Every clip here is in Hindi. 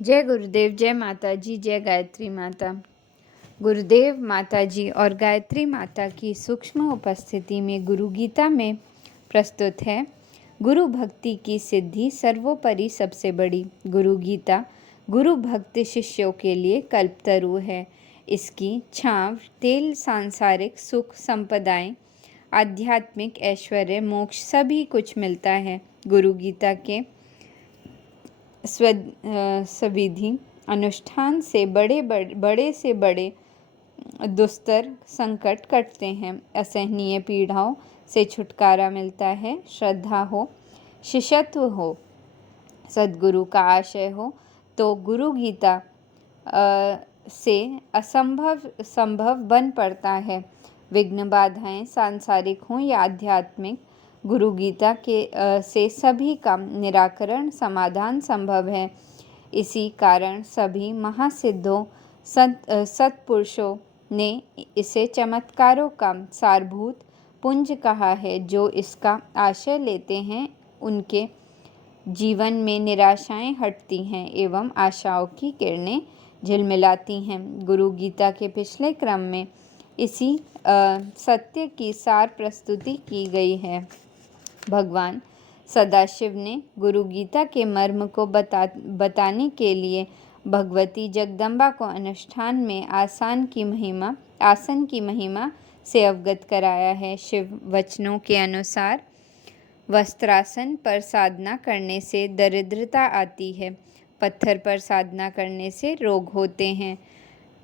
जय गुरुदेव, जय माता जी, जय गायत्री माता। गुरुदेव, माता जी और गायत्री माता की सूक्ष्म उपस्थिति में गुरु गीता में प्रस्तुत है गुरु भक्ति की सिद्धि सर्वोपरि सबसे बड़ी। गुरु गीता गुरु भक्त शिष्यों के लिए कल्पतरु है। इसकी छांव तेल सांसारिक सुख संपदाएं, आध्यात्मिक ऐश्वर्य, मोक्ष सभी कुछ मिलता है। गुरु गीता के स्वविधि अनुष्ठान से बड़े से बड़े दुस्तर संकट कटते हैं। असहनीय पीड़ाओं से छुटकारा मिलता है। श्रद्धा हो, शिष्यत्व हो, सद्गुरु का आशय हो तो गुरु गीता से असंभव संभव बन पड़ता है। विघ्न बाधाएं सांसारिक हों या आध्यात्मिक, गुरु गीता के से सभी का निराकरण समाधान संभव है। इसी कारण सभी महासिद्धों सत्पुरुषों ने इसे चमत्कारों का सारभूत पुंज कहा है। जो इसका आशय लेते हैं उनके जीवन में निराशाएं हटती हैं एवं आशाओं की किरणें झिलमिलाती हैं। गुरु गीता के पिछले क्रम में इसी सत्य की सार प्रस्तुति की गई है। भगवान सदाशिव ने गुरु गीता के मर्म को बताने के लिए भगवती जगदम्बा को अनुष्ठान में आसन की महिमा से अवगत कराया है। शिव वचनों के अनुसार वस्त्रासन पर साधना करने से दरिद्रता आती है, पत्थर पर साधना करने से रोग होते हैं,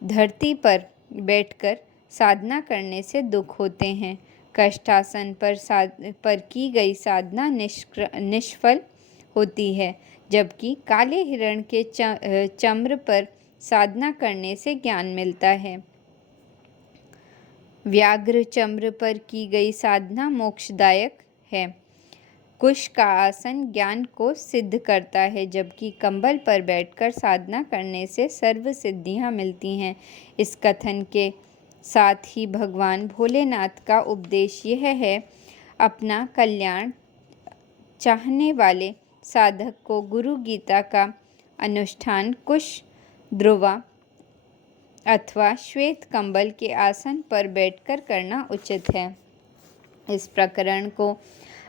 धरती बैठकर साधना करने से दुख होते हैं, कष्टासन पर की गई साधना निष्फल होती है, जबकि काले हिरण के चम्र पर साधना करने से ज्ञान मिलता है। व्याघ्र चम्र पर की गई साधना मोक्षदायक है। कुश का आसन ज्ञान को सिद्ध करता है, जबकि कंबल पर बैठकर साधना करने से सर्व सिद्धियां मिलती हैं। इस कथन के साथ ही भगवान भोलेनाथ का उपदेश यह है, अपना कल्याण चाहने वाले साधक को गुरु गीता का अनुष्ठान कुश, ध्रुवा अथवा श्वेत कंबल के आसन पर बैठकर करना उचित है। इस प्रकरण को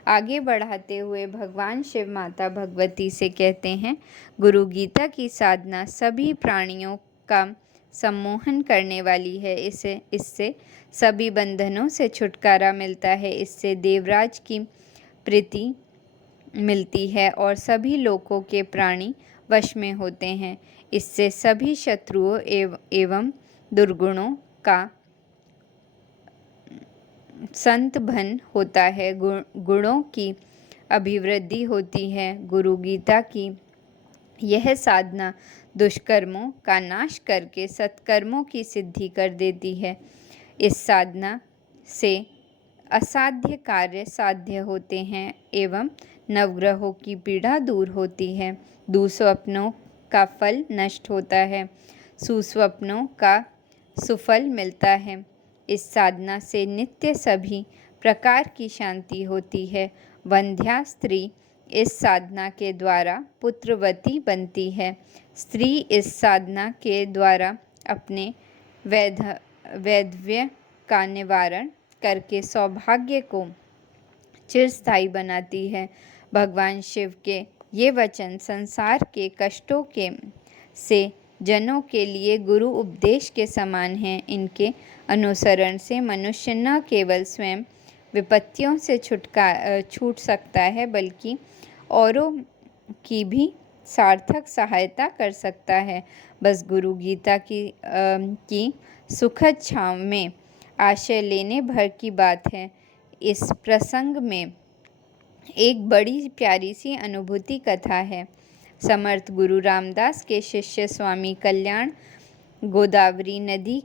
आगे बढ़ाते हुए भगवान शिव माता भगवती से कहते हैं, गुरु गीता की साधना सभी प्राणियों का सम्मोहन करने वाली है। इससे सभी बंधनों से छुटकारा मिलता है। इससे देवराज की प्रीति मिलती है और सभी लोकों के प्राणी वश में होते हैं। इससे सभी शत्रुओं एवं दुर्गुणों का संतभन होता है, गुणों की अभिवृद्धि होती है। गुरु गीता की यह साधना दुष्कर्मों का नाश करके सत्कर्मों की सिद्धि कर देती है। इस साधना से असाध्य कार्य साध्य होते हैं एवं नवग्रहों की पीड़ा दूर होती है। दुस्वप्नों का फल नष्ट होता है, सुस्वप्नों का सुफल मिलता है। इस साधना से नित्य सभी प्रकार की शांति होती है। वंध्या स्त्री इस साधना के द्वारा पुत्रवती बनती है। स्त्री इस साधना के द्वारा अपने वैधव्य का निवारण करके सौभाग्य को चिरस्थायी बनाती है। भगवान शिव के ये वचन संसार के कष्टों से जनों के लिए गुरु उपदेश के समान हैं। इनके अनुसरण से मनुष्य न केवल स्वयं विपत्तियों से छूट सकता है, बल्कि औरों की भी सार्थक सहायता कर सकता है। बस गुरु गीता की सुखद छाँव में आश्रय लेने भर की बात है। इस प्रसंग में एक बड़ी प्यारी सी अनुभूति कथा है। समर्थ गुरु रामदास के शिष्य स्वामी कल्याण गोदावरी नदी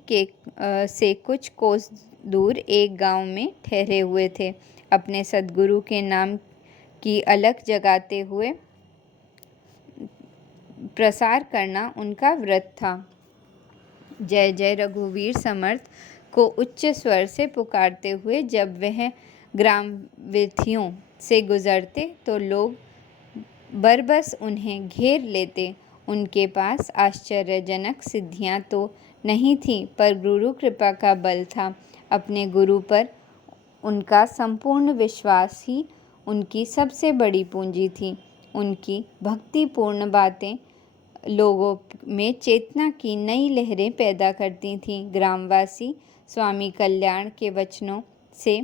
से कुछ कोस दूर एक गांव में ठहरे हुए थे। अपने सद्गुरु के नाम की अलख जगाते हुए प्रसार करना उनका व्रत था। जय जय रघुवीर समर्थ को उच्च स्वर से पुकारते हुए जब वह ग्राम वीथियों से गुजरते तो लोग बरबस उन्हें घेर लेते उनके पास आश्चर्यजनक सिद्धियां तो नहीं थीं, पर गुरु कृपा का बल था। अपने गुरु पर उनका संपूर्ण विश्वास ही उनकी सबसे बड़ी पूंजी थी। उनकी भक्तिपूर्ण बातें लोगों में चेतना की नई लहरें पैदा करती थीं। ग्रामवासी स्वामी कल्याण के वचनों से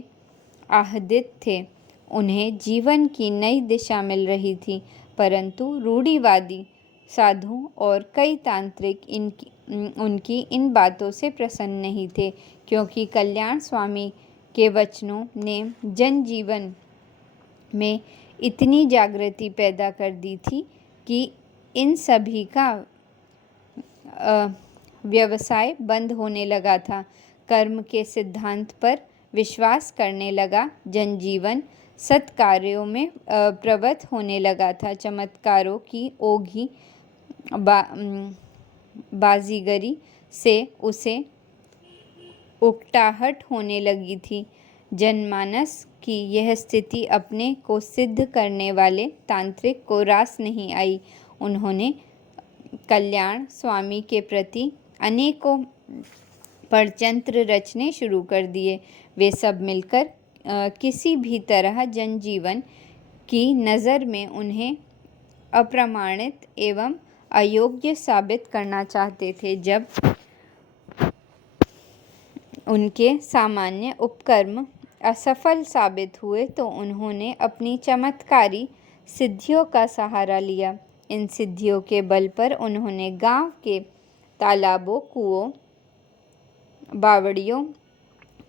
आहदित थे। उन्हें जीवन की नई दिशा मिल रही थी, परंतु रूढ़िवादी साधु और कई तांत्रिक उनकी इन बातों से प्रसन्न नहीं थे, क्योंकि कल्याण स्वामी के वचनों ने जनजीवन में इतनी जागृति पैदा कर दी थी कि इन सभी का व्यवसाय बंद होने लगा था। कर्म के सिद्धांत पर विश्वास करने लगा। जनजीवन सत्कार्यों में प्रवृत्त होने लगा था। चमत्कारों की ओघी बाजीगरी से उसे उकताहट होने लगी थी। जनमानस की यह स्थिति अपने को सिद्ध करने वाले तांत्रिक को रास नहीं आई। उन्होंने कल्याण स्वामी के प्रति अनेकों षड्यंत्र रचने शुरू कर दिए। वे सब मिलकर किसी भी तरह जनजीवन की नज़र में उन्हें अप्रमाणित एवं अयोग्य साबित करना चाहते थे। जब उनके सामान्य उपक्रम असफल साबित हुए तो उन्होंने अपनी चमत्कारी सिद्धियों का सहारा लिया। इन सिद्धियों के बल पर उन्होंने गांव के तालाबों, कुओं, बावड़ियों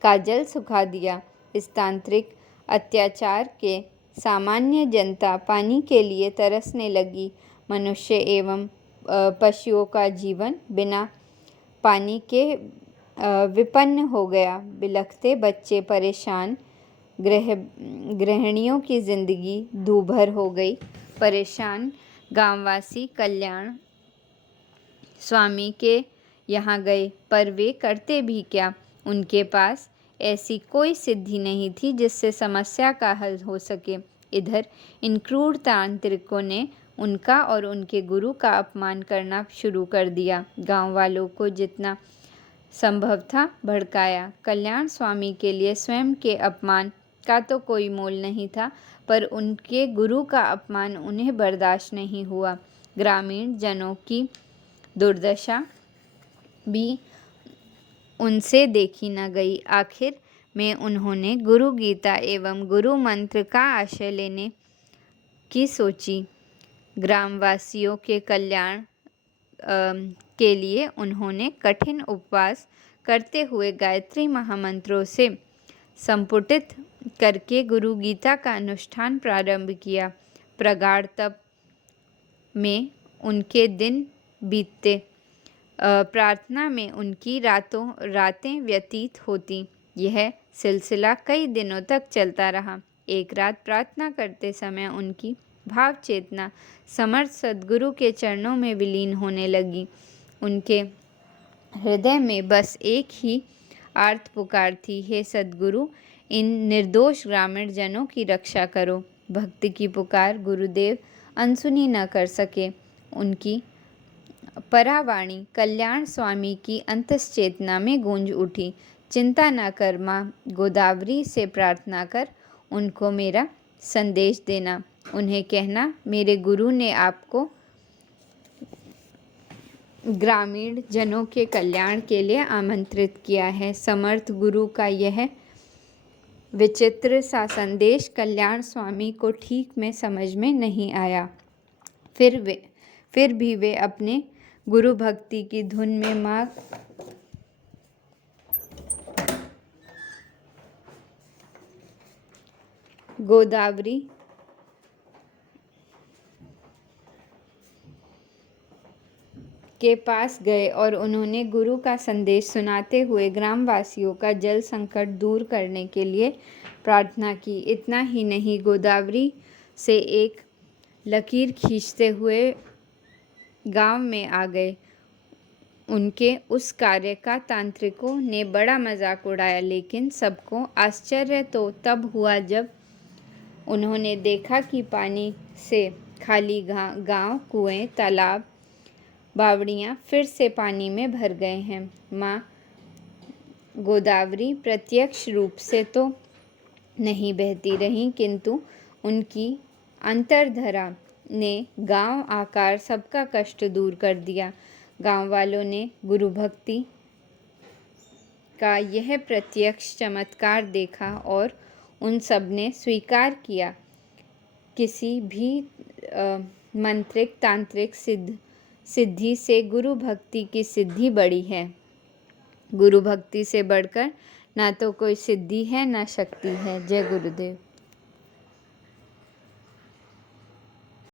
का जल सुखा दिया। इस तांत्रिक अत्याचार के सामान्य जनता पानी के लिए तरसने लगी। मनुष्य एवं पशुओं का जीवन बिना पानी के विपन्न हो गया। बिलखते बच्चे परेशान, गृहिणियों की जिंदगी दूभर हो गई। परेशान गांववासी कल्याण स्वामी के यहाँ गए, पर वे करते भी क्या? उनके पास ऐसी कोई सिद्धि नहीं थी जिससे समस्या का हल हो सके। इधर इन क्रूर तांत्रिकों ने उनका और उनके गुरु का अपमान करना शुरू कर दिया। गांव वालों को जितना संभव था भड़काया। कल्याण स्वामी के लिए स्वयं के अपमान का तो कोई मोल नहीं था, पर उनके गुरु का अपमान उन्हें बर्दाश्त नहीं हुआ। ग्रामीण जनों की दुर्दशा भी उनसे देखी न गई। आखिर में उन्होंने गुरु गीता एवं गुरु मंत्र का आश्रय लेने की सोची। ग्रामवासियों के कल्याण के लिए उन्होंने कठिन उपवास करते हुए गायत्री महामंत्रों से संपुटित करके गुरु गीता का अनुष्ठान प्रारंभ किया। प्रगाढ़ तप में उनके दिन बीतते, प्रार्थना में उनकी रातें व्यतीत होती। यह सिलसिला कई दिनों तक चलता रहा। एक रात प्रार्थना करते समय उनकी भाव चेतना समर्थ सद्गुरु के चरणों में विलीन होने लगी। उनके हृदय में बस एक ही आर्त पुकार थी, हे सद्गुरु, इन निर्दोष ग्रामीण जनों की रक्षा करो। भक्ति की पुकार गुरुदेव अनसुनी न कर सके। उनकी परावाणी कल्याण स्वामी की अंतश्चेतना में गूंज उठी। चिंता न कर माँ, गोदावरी से प्रार्थना कर उनको मेरा संदेश देना। उन्हें कहना मेरे गुरु ने आपको ग्रामीण जनों के कल्याण के लिए आमंत्रित किया है। समर्थ गुरु का यह विचित्र सा संदेश कल्याण स्वामी को ठीक में समझ में नहीं आया। फिर भी वे अपने गुरु भक्ति की धुन में माँ गोदावरी के पास गए और उन्होंने गुरु का संदेश सुनाते हुए ग्रामवासियों का जल संकट दूर करने के लिए प्रार्थना की। इतना ही नहीं, गोदावरी से एक लकीर खींचते हुए गांव में आ गए। उनके उस कार्य का तांत्रिकों ने बड़ा मजाक उड़ाया, लेकिन सबको आश्चर्य तो तब हुआ जब उन्होंने देखा कि पानी से खाली गांव, कुएं, तालाब बावड़ियाँ फिर से पानी में भर गए हैं। माँ गोदावरी प्रत्यक्ष रूप से तो नहीं बहती रहीं, किंतु उनकी अंतर्धारा ने गांव आकर सबका कष्ट दूर कर दिया। गांव वालों ने गुरु भक्ति का यह प्रत्यक्ष चमत्कार देखा और उन सब ने स्वीकार किया, किसी भी मंत्रिक तांत्रिक सिद्धि से गुरु भक्ति की सिद्धि बड़ी है। गुरु भक्ति से बढ़कर ना तो कोई सिद्धि है ना शक्ति है। जय गुरुदेव।